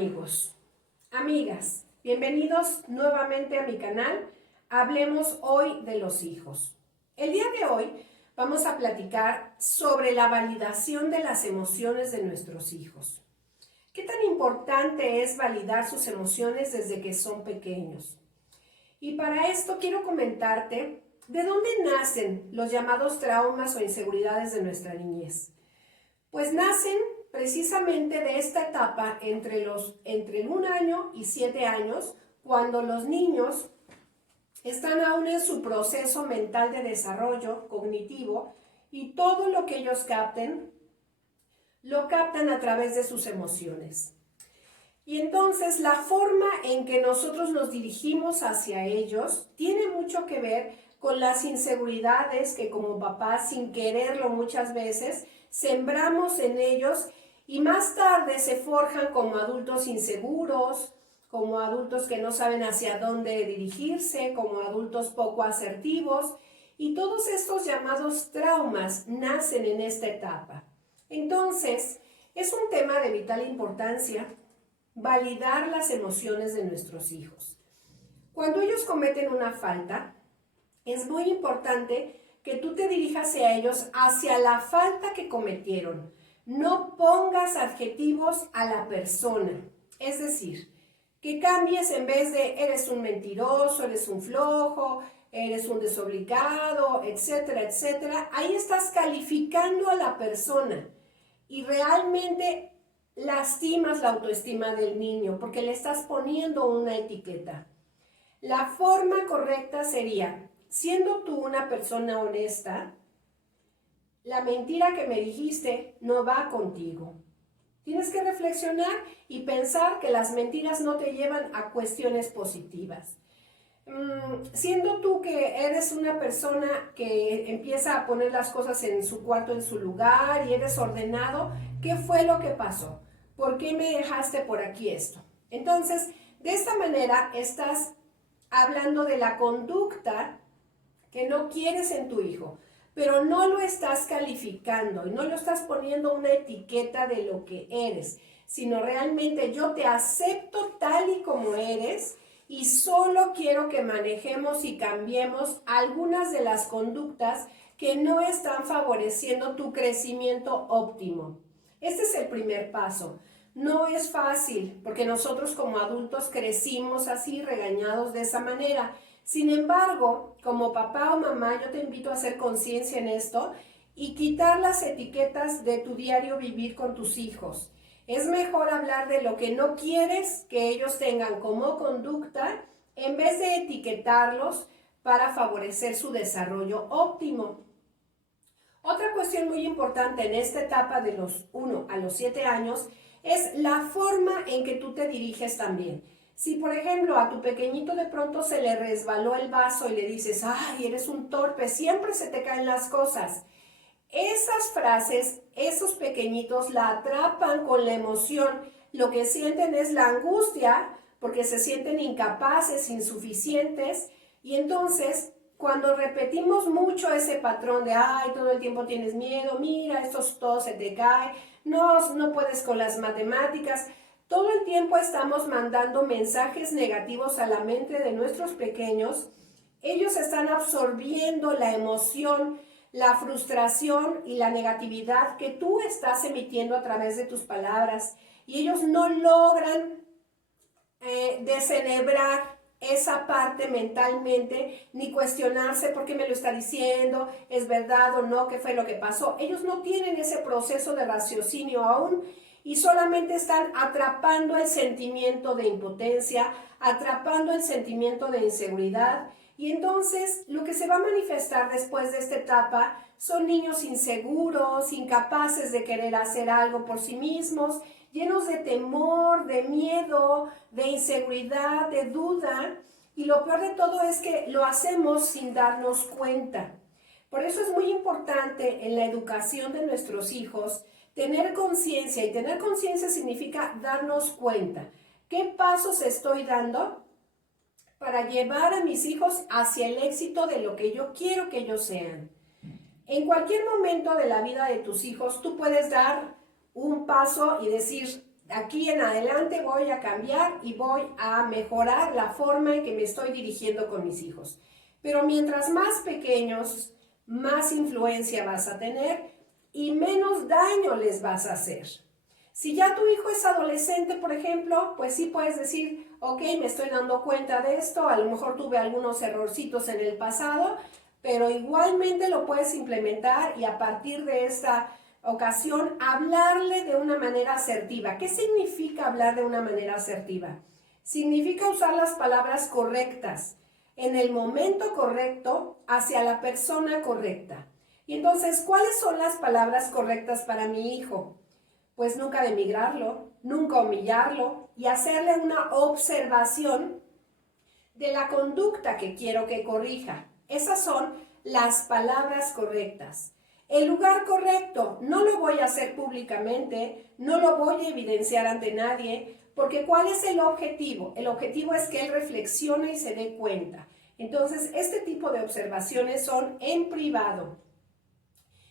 amigos, amigas, bienvenidos nuevamente a mi canal. Hablemos hoy de los hijos. El día de hoy vamos a platicar sobre la validación de las emociones de nuestros hijos. ¿Qué tan importante es validar sus emociones desde que son pequeños? Y para esto quiero comentarte de dónde nacen los llamados traumas o inseguridades de nuestra niñez. Pues nacen precisamente de esta etapa entre el 1 año y 7 años, cuando los niños están aún en su proceso mental de desarrollo cognitivo y todo lo que ellos capten, lo captan a través de sus emociones. Y entonces la forma en que nosotros nos dirigimos hacia ellos tiene mucho que ver con las inseguridades que como papás, sin quererlo muchas veces, sembramos en ellos y más tarde se forjan como adultos inseguros, como adultos que no saben hacia dónde dirigirse, como adultos poco asertivos, y todos estos llamados traumas nacen en esta etapa. Entonces, es un tema de vital importancia validar las emociones de nuestros hijos. Cuando ellos cometen una falta, es muy importante que tú te dirijas hacia ellos, hacia la falta que cometieron. No pongas adjetivos a la persona. Es decir, que cambies en vez de eres un mentiroso, eres un flojo, eres un desobligado, etcétera, etcétera. Ahí estás calificando a la persona y realmente lastimas la autoestima del niño porque le estás poniendo una etiqueta. La forma correcta sería: siendo tú una persona honesta, la mentira que me dijiste no va contigo. Tienes que reflexionar y pensar que las mentiras no te llevan a cuestiones positivas. Siendo tú que eres una persona que empieza a poner las cosas en su cuarto, en su lugar, y eres ordenado, ¿qué fue lo que pasó? ¿Por qué me dejaste por aquí esto? Entonces, de esta manera estás hablando de la conducta que no quieres en tu hijo, pero no lo estás calificando y no lo estás poniendo una etiqueta de lo que eres, sino realmente yo te acepto tal y como eres y solo quiero que manejemos y cambiemos algunas de las conductas que no están favoreciendo tu crecimiento óptimo. Este es el primer paso. No es fácil porque nosotros como adultos crecimos así, regañados de esa manera. Sin embargo, como papá o mamá, yo te invito a hacer conciencia en esto y quitar las etiquetas de tu diario vivir con tus hijos. Es mejor hablar de lo que no quieres que ellos tengan como conducta en vez de etiquetarlos para favorecer su desarrollo óptimo. Otra cuestión muy importante en esta etapa de los 1 a los 7 años es la forma en que tú te diriges también. Si, por ejemplo, a tu pequeñito de pronto se le resbaló el vaso y le dices, ¡ay, eres un torpe! Siempre se te caen las cosas. Esas frases, esos pequeñitos la atrapan con la emoción. Lo que sienten es la angustia porque se sienten incapaces, insuficientes. Y entonces, cuando repetimos mucho ese patrón de, ¡ay, todo el tiempo tienes miedo! Mira, esto todo se te cae. No puedes con las matemáticas. Todo el tiempo estamos mandando mensajes negativos a la mente de nuestros pequeños. Ellos están absorbiendo la emoción, la frustración y la negatividad que tú estás emitiendo a través de tus palabras. Y ellos no logran desenhebrar esa parte mentalmente, ni cuestionarse por qué me lo está diciendo, es verdad o no, qué fue lo que pasó. Ellos no tienen ese proceso de raciocinio aún y solamente están atrapando el sentimiento de impotencia, atrapando el sentimiento de inseguridad. Y entonces lo que se va a manifestar después de esta etapa son niños inseguros, incapaces de querer hacer algo por sí mismos, llenos de temor, de miedo, de inseguridad, de duda. Y lo peor de todo es que lo hacemos sin darnos cuenta. Por eso es muy importante en la educación de nuestros hijos tener conciencia, y tener conciencia significa darnos cuenta. ¿Qué pasos estoy dando para llevar a mis hijos hacia el éxito de lo que yo quiero que ellos sean? En cualquier momento de la vida de tus hijos, tú puedes dar un paso y decir, aquí en adelante voy a cambiar y voy a mejorar la forma en que me estoy dirigiendo con mis hijos. Pero mientras más pequeños, más influencia vas a tener y menos daño les vas a hacer. Si ya tu hijo es adolescente, por ejemplo, pues sí puedes decir, ok, me estoy dando cuenta de esto, a lo mejor tuve algunos errorcitos en el pasado, pero igualmente lo puedes implementar y a partir de esta ocasión hablarle de una manera asertiva. ¿Qué significa hablar de una manera asertiva? Significa usar las palabras correctas en el momento correcto hacia la persona correcta. Y entonces, ¿cuáles son las palabras correctas para mi hijo? Pues nunca denigrarlo, nunca humillarlo y hacerle una observación de la conducta que quiero que corrija. Esas son las palabras correctas. El lugar correcto, no lo voy a hacer públicamente, no lo voy a evidenciar ante nadie, porque ¿cuál es el objetivo? El objetivo es que él reflexione y se dé cuenta. Entonces, este tipo de observaciones son en privado.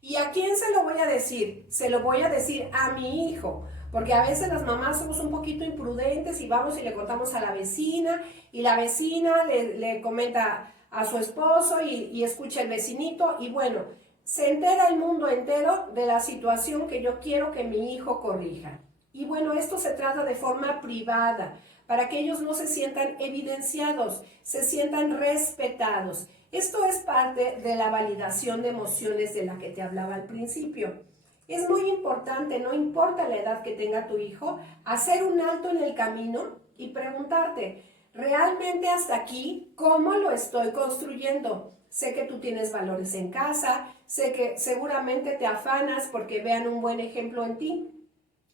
¿Y a quién se lo voy a decir? Se lo voy a decir a mi hijo, porque a veces las mamás somos un poquito imprudentes y vamos y le contamos a la vecina, y la vecina le comenta a su esposo y escucha el vecinito, y bueno, se entera el mundo entero de la situación que yo quiero que mi hijo corrija. Y bueno, esto se trata de forma privada, para que ellos no se sientan evidenciados, se sientan respetados. Esto es parte de la validación de emociones de la que te hablaba al principio. Es muy importante, no importa la edad que tenga tu hijo, hacer un alto en el camino y preguntarte, ¿realmente hasta aquí cómo lo estoy construyendo? Sé que tú tienes valores en casa, sé que seguramente te afanas porque vean un buen ejemplo en ti.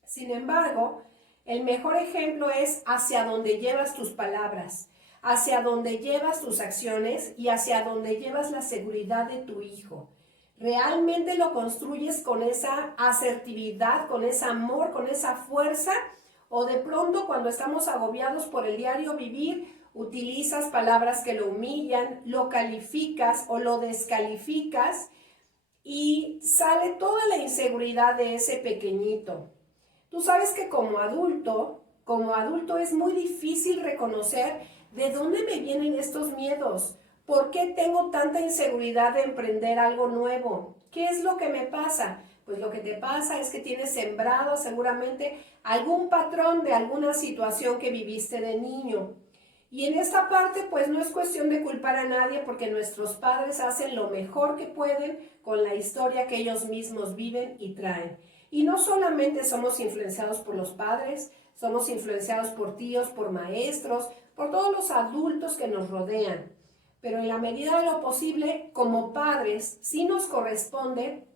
Sin embargo, el mejor ejemplo es hacia donde llevas tus palabras, hacia donde llevas tus acciones y hacia donde llevas la seguridad de tu hijo. ¿Realmente lo construyes con esa asertividad, con ese amor, con esa fuerza? ¿O de pronto cuando estamos agobiados por el diario vivir, utilizas palabras que lo humillan, lo calificas o lo descalificas y sale toda la inseguridad de ese pequeñito? Tú sabes que como adulto es muy difícil reconocer de dónde me vienen estos miedos. ¿Por qué tengo tanta inseguridad de emprender algo nuevo? ¿Qué es lo que me pasa? Pues lo que te pasa es que tienes sembrado seguramente algún patrón de alguna situación que viviste de niño. Y en esta parte pues no es cuestión de culpar a nadie porque nuestros padres hacen lo mejor que pueden con la historia que ellos mismos viven y traen. Y no solamente somos influenciados por los padres, somos influenciados por tíos, por maestros, por todos los adultos que nos rodean. Pero en la medida de lo posible, como padres, sí nos corresponde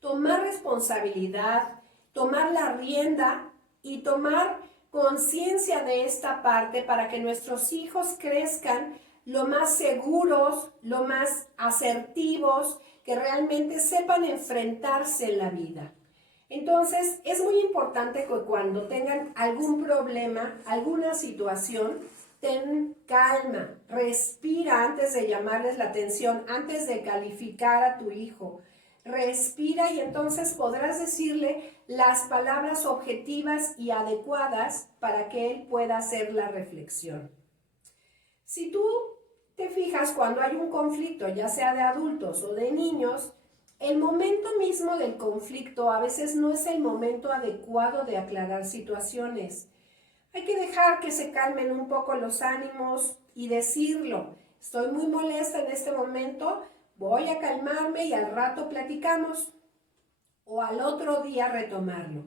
tomar responsabilidad, tomar la rienda y tomar conciencia de esta parte para que nuestros hijos crezcan lo más seguros, lo más asertivos, que realmente sepan enfrentarse en la vida. Entonces, es muy importante que cuando tengan algún problema, alguna situación, ten calma, respira antes de llamarles la atención, antes de calificar a tu hijo. Respira y entonces podrás decirle las palabras objetivas y adecuadas para que él pueda hacer la reflexión. Si tú te fijas cuando hay un conflicto, ya sea de adultos o de niños, el momento mismo del conflicto a veces no es el momento adecuado de aclarar situaciones. Hay que dejar que se calmen un poco los ánimos y decirlo. Estoy muy molesta en este momento, voy a calmarme y al rato platicamos. O al otro día retomarlo.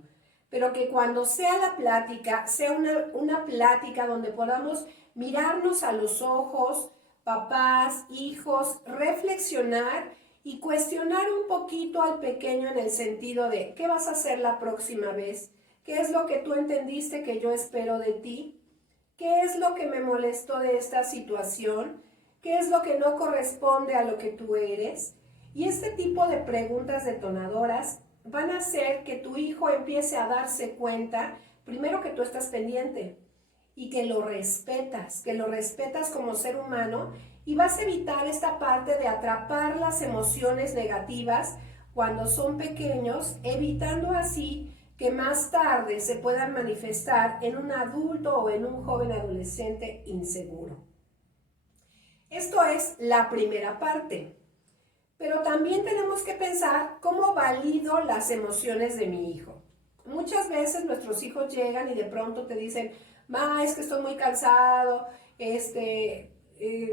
Pero que cuando sea la plática, sea una plática donde podamos mirarnos a los ojos, papás, hijos, reflexionar y cuestionar un poquito al pequeño en el sentido de ¿qué vas a hacer la próxima vez? ¿Qué es lo que tú entendiste que yo espero de ti? ¿Qué es lo que me molestó de esta situación? ¿Qué es lo que no corresponde a lo que tú eres? Y este tipo de preguntas detonadoras van a hacer que tu hijo empiece a darse cuenta, primero que tú estás pendiente y que lo respetas como ser humano y vas a evitar esta parte de atrapar las emociones negativas cuando son pequeños, evitando así que más tarde se puedan manifestar en un adulto o en un joven adolescente inseguro. Esto es la primera parte. Pero también tenemos que pensar cómo valido las emociones de mi hijo. Muchas veces nuestros hijos llegan y de pronto te dicen, ma, es que estoy muy cansado,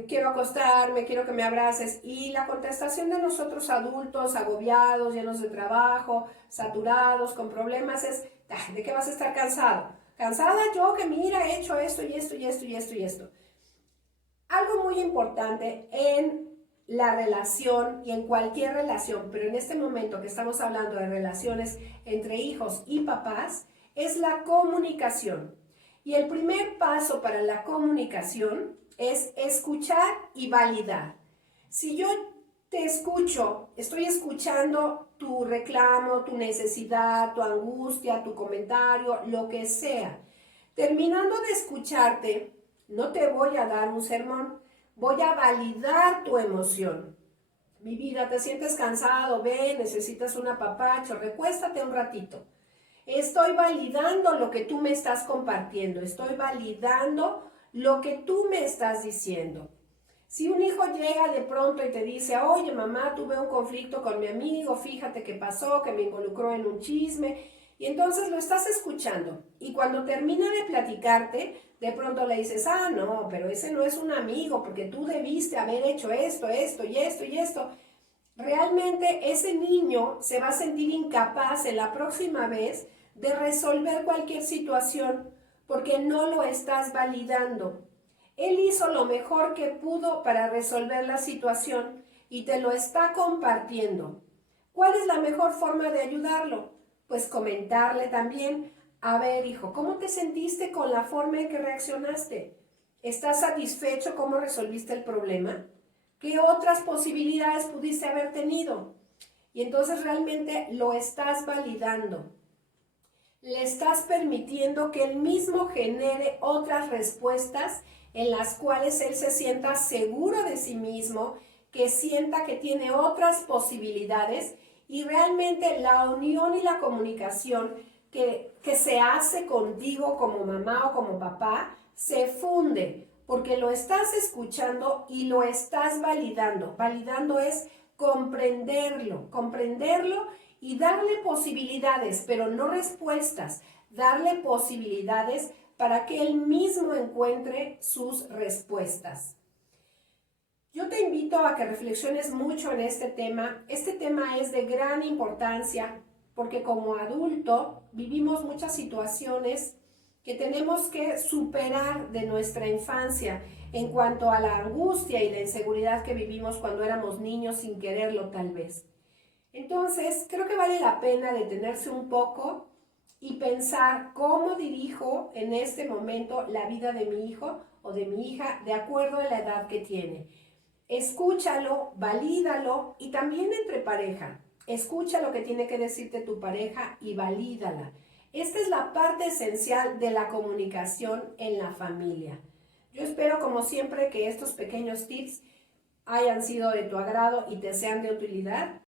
quiero acostarme, quiero que me abraces. Y la contestación de nosotros adultos, agobiados, llenos de trabajo, saturados, con problemas, es, ¿de qué vas a estar cansado? Cansada yo que mira, he hecho esto y esto y esto y esto y esto. Algo muy importante en la relación y en cualquier relación, pero en este momento que estamos hablando de relaciones entre hijos y papás, es la comunicación. Y el primer paso para la comunicación es escuchar y validar. Si yo te escucho, estoy escuchando tu reclamo, tu necesidad, tu angustia, tu comentario, lo que sea. Terminando de escucharte, no te voy a dar un sermón, voy a validar tu emoción. Mi vida, te sientes cansado, ven, necesitas un apapacho, recuéstate un ratito. Estoy validando lo que tú me estás compartiendo, estoy validando lo que tú me estás diciendo. Si un hijo llega de pronto y te dice, oye mamá, tuve un conflicto con mi amigo, fíjate qué pasó, que me involucró en un chisme, y entonces lo estás escuchando. Y cuando termina de platicarte, de pronto le dices, ah, no, pero ese no es un amigo, porque tú debiste haber hecho esto, esto y esto y esto. Realmente ese niño se va a sentir incapaz en la próxima vez de resolver cualquier situación porque no lo estás validando. Él hizo lo mejor que pudo para resolver la situación y te lo está compartiendo. ¿Cuál es la mejor forma de ayudarlo? Pues comentarle también, a ver hijo, ¿cómo te sentiste con la forma en que reaccionaste? ¿Estás satisfecho cómo resolviste el problema? ¿Qué otras posibilidades pudiste haber tenido? Y entonces realmente lo estás validando. Le estás permitiendo que él mismo genere otras respuestas en las cuales él se sienta seguro de sí mismo, que sienta que tiene otras posibilidades y realmente la unión y la comunicación que se hace contigo como mamá o como papá se funde porque lo estás escuchando y lo estás validando. Validando es comprenderlo y darle posibilidades, pero no respuestas, darle posibilidades para que él mismo encuentre sus respuestas. Yo te invito a que reflexiones mucho en este tema. Este tema es de gran importancia porque como adulto vivimos muchas situaciones que tenemos que superar de nuestra infancia en cuanto a la angustia y la inseguridad que vivimos cuando éramos niños sin quererlo tal vez. Entonces, creo que vale la pena detenerse un poco y pensar cómo dirijo en este momento la vida de mi hijo o de mi hija de acuerdo a la edad que tiene. Escúchalo, valídalo y también entre pareja. Escucha lo que tiene que decirte tu pareja y valídala. Esta es la parte esencial de la comunicación en la familia. Yo espero, como siempre, que estos pequeños tips hayan sido de tu agrado y te sean de utilidad.